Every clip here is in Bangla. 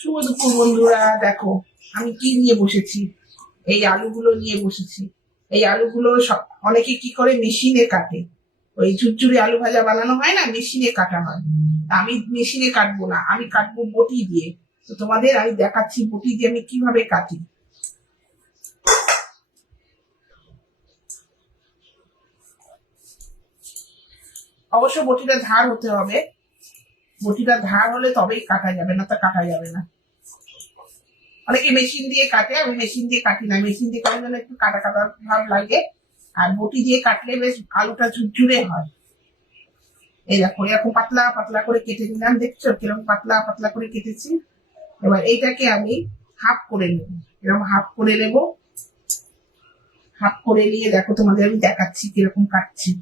শুভ দুপুর বন্ধুরা, দেখো আমি কি নিয়ে বসেছি। এই আলুগুলো নিয়ে বসেছি। এই আলুগুলো সব অনেকে কি করে মেশিনে কাটে। ওই ঝুরঝুরি আলু ভাজা বানানো হয় না, মেশিনে কাটা হয়। আমি মেশিনে কাটবো না, আমি কাটবো বটি দিয়ে। তো তোমাদের আমি দেখাচ্ছি বটি দিয়ে আমি কিভাবে কাটি। অবশ্য বটিটা ধার হতে হবে। বটিটা ধার হলে তবেই কাটা যাবে, না তো কাটা যাবে না। অনেকে মেশিন দিয়ে কাটে, আমি মেশিন দিয়ে কাটি না। মেশিন দিয়ে কাটার জন্য একটু কাটা কাটা ভাব লাগে। আর বটি দিয়ে কাটলে বেশ আলুটা ঝুরঝুরে হয়। এই দেখো এরকম পাতলা পাতলা করে কেটে নিলাম, দেখছো কিরকম পাতলা পাতলা করে কেটেছি। এবার এইটাকে আমি হাফ করে নেব, এরকম হাফ করে নেব। হাফ করে নিয়ে দেখো তোমাদের আমি দেখাচ্ছি কিরকম কাটছি।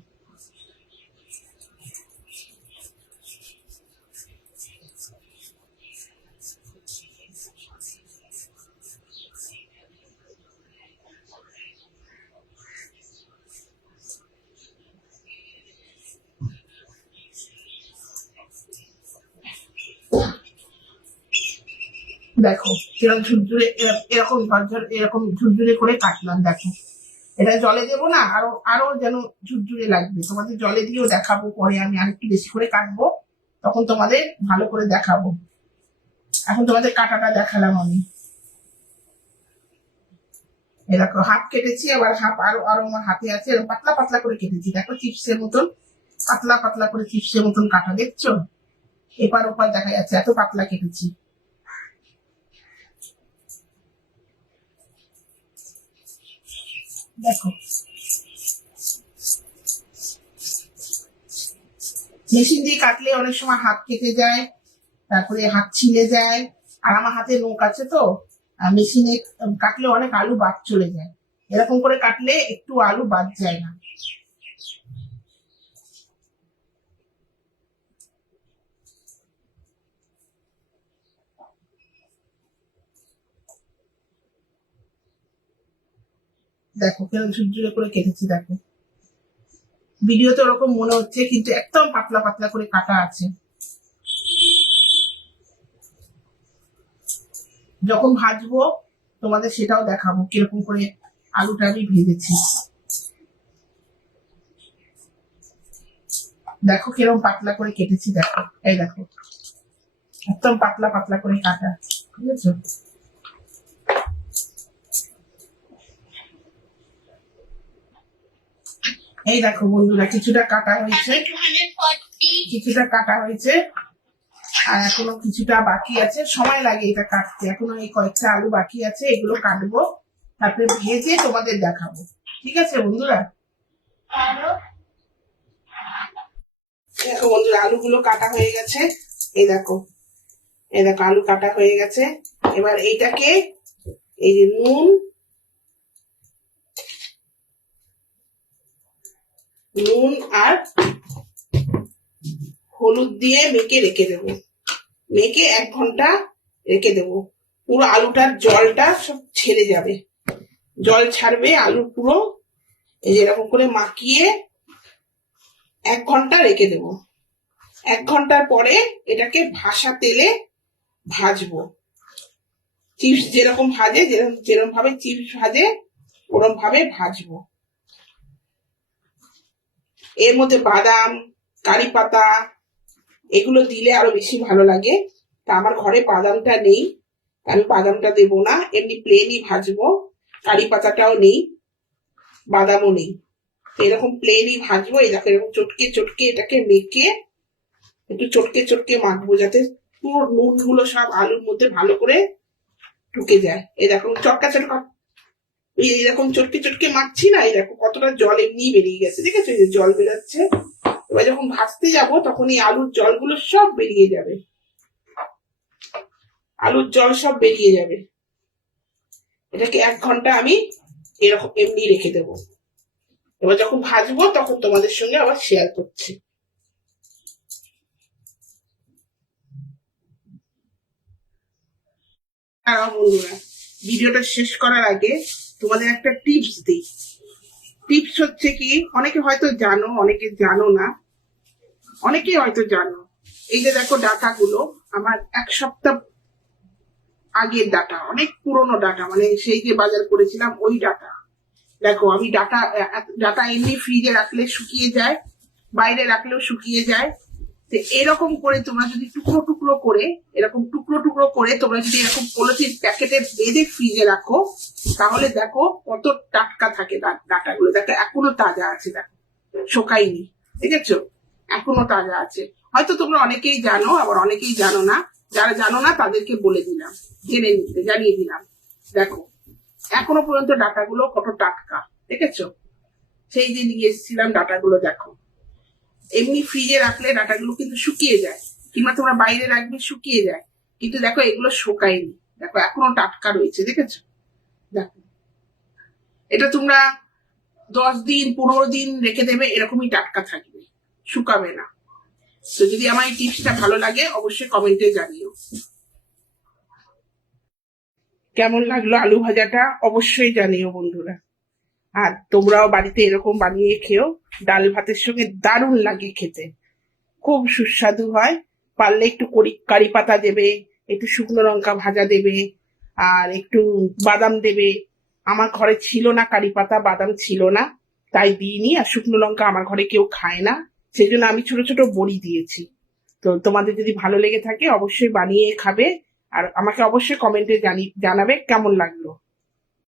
দেখো কিরকম ঝুরঝুরে, এরকম ঝরঝর এরকম ঝুরঝুরে করে কাটলাম। দেখো এটা জলে দেবো না, আরো আরো যেন ঝুরঝুরে লাগবে। তোমাদের জলে দিয়েও দেখাবো, পরে আমি আরেকটু বেশি করে কাটবো, তখন তোমাদের ভালো করে দেখাবো। এখন তোমাদের কাটাটা দেখালাম আমি। এরকম হাফ কেটেছি, আবার হাফ আরো আরো আমার হাতে আছে। এরকম পাতলা পাতলা করে কেটেছি, দেখো চিপসের মতন পাতলা পাতলা করে চিপসের মতন কাটা, দেখছো এপার ওপার দেখা যাচ্ছে, এত পাতলা কেটেছি। দেখো মেশিন দিয়ে কাটলে অনেক সময় হাত কেটে যায়, তারপরে হাত ছিলে যায়। আর আমার হাতে নখ আছে তো, মেশিনে কাটলে অনেক আলু বাদ চলে যায়। এরকম করে কাটলে একটু আলু বাদ যায় না। দেখো কেমন ঝুরঝুরে করে কেটেছি। দেখো ভিডিওতে ওরকম মনে হচ্ছে, কিন্তু একদম পাতলা পাতলা করে কাটা আছে। যখন ভাজবো তোমাদের সেটাও দেখাবো কিরকম করে আলুটা আমি ভেজেছি। দেখো কিরকম পাতলা করে কেটেছি। দেখো এই দেখো একদম পাতলা পাতলা করে কাটা, বুঝেছো? এই দেখো বন্ধুরা, কিছুটা কাটা হয়েছে, কিছুটা কাটা হয়েছে, আর এখনো কিছুটা বাকি আছে। সময় লাগে এটা কাটতে, এখনো এই কয়েকটা আলু বাকি আছে, এগুলো কাটবো, তারপরে ভেজে তোমাদের দেখাবো। ঠিক আছে বন্ধুরা? দেখো বন্ধুরা, আলুগুলো কাটা হয়ে গেছে। এই দেখো, এই দেখো আলু কাটা হয়ে গেছে। এবার এইটাকে এই যে নুন নুন আর হলুদ দিয়ে মেখে রেখে দেবো। মেখে 1 ঘন্টা রেখে দেবো। পুরো আলুটার জলটা সব ছেড়ে যাবে, জল ছাড়বে আলু পুরো। এই যে এরকম করে মাখিয়ে 1 ঘন্টা রেখে দেবো। 1 ঘন্টার পরে এটাকে ভাসা তেলে ভাজবো। চিপস যেরকম ভাজে, যেরকম যেরকম ভাবে চিপস ভাজে ওরকম ভাবে ভাজবো। এর মধ্যে বাদাম, কারি পাতা এগুলো দিলে আরো বেশি ভালো লাগে। তা আমার ঘরে বাদামটা নেই, আমি বাদামটা দেবো না, এমনি প্লেনই ভাজবো। কারি পাতাটাও নেই, বাদামও নেই, এরকম প্লেনই ভাজবো। এই দেখো এরকম চটকে চটকে এটাকে মেখে একটু চটকে চটকে মাখবো, যাতে পুরো নুন গুলো সব আলুর মধ্যে ভালো করে ঢুকে যায়। এই দেখো চটকা চটকা এইরকম চটকে চটকে মাখছি না, এই দেখো কতটা জল এমনি বেরিয়ে গেছে, ঠিক আছে? জল বেরোচ্ছে। এবার যখন ভাজতে যাব তখন এই আলুর জলগুলো সব বেরিয়ে যাবে, আলুর জল সব বেরিয়ে যাবে। এটাকে 1 ঘন্টা আমি এরকম এমনি রেখে দেবো। এবার যখন ভাজবো তখন তোমাদের সঙ্গে আবার শেয়ার করছি। বন্ধুরা, ভিডিওটা শেষ করার আগে তোমাদের একটা টিপস দিই। টিপস হচ্ছে কি, অনেকে হয়তো জানো, অনেকে জানো না, অনেকে হয়তো জানো। এই যে দেখো ডাটাগুলো আমার 1 সপ্তাহ আগের ডাটা, অনেক পুরনো ডাটা, মানে সেই যে বাজার করেছিলাম ওই ডাটা। দেখো আমি ডাটা, ডাটা এমনি ফ্রিজে রাখলে শুকিয়ে যায়, বাইরে রাখলেও শুকিয়ে যায়। তো এরকম করে তোমরা যদি টুকরো টুকরো করে, এরকম টুকরো টুকরো করে তোমরা যদি এরকম পলিথিন প্যাকেটে বেঁধে ফ্রিজে রাখো, তাহলে দেখো কত টাটকা থাকে ডাটাগুলো। দেখো এখনো তাজা আছে, দেখো শোকায়নি, দেখেছো, এখনো তাজা আছে। হয়তো তোমরা অনেকেই জানো, আবার অনেকেই জানো না। যারা জানো না তাদেরকে বলে দিলাম, জেনে নিতে, জানিয়ে দিলাম। দেখো এখনো পর্যন্ত ডাটাগুলো কত টাটকা, দেখেছো। সেই যে নিয়ে এসেছিলাম ডাটাগুলো, দেখো এমনি ফ্রিজে রাখলে ডাটাগুলো কিন্তু শুকিয়ে যায়, কিংবা তোমরা বাইরে রাখবে শুকিয়ে যায়, কিন্তু দেখো এগুলো শুকায়নি, দেখো এখনো টাটকা রয়েছে, দেখেছো। দেখো এটা তোমরা 10 দিন 15 দিন রেখে দেবে, এরকমই টাটকা থাকবে, শুকাবে না। তো যদি আমার এই টিপসটা ভালো লাগে অবশ্যই কমেন্টে জানিও। কেমন লাগলো আলু ভাজাটা অবশ্যই জানিও বন্ধুরা। আর তোমরাও বাড়িতে এরকম বানিয়ে খেও, ডাল ভাতের সঙ্গে দারুণ লাগে খেতে, খুব সুস্বাদু হয়। পারলে একটু কারি পাতা দেবে, একটু শুকনো লঙ্কা ভাজা দেবে, আর একটু বাদাম দেবে। আমার ঘরে ছিল না কারি পাতা, বাদাম ছিল না, তাই দিইনি। আর শুকনো লঙ্কা আমার ঘরে কেউ খায় না, সেই জন্য আমি ছোট ছোট বড়ি দিয়েছি। তো তোমাদের যদি ভালো লেগে থাকে অবশ্যই বানিয়ে খাবে, আর আমাকে অবশ্যই কমেন্টে জানাবে কেমন লাগলো।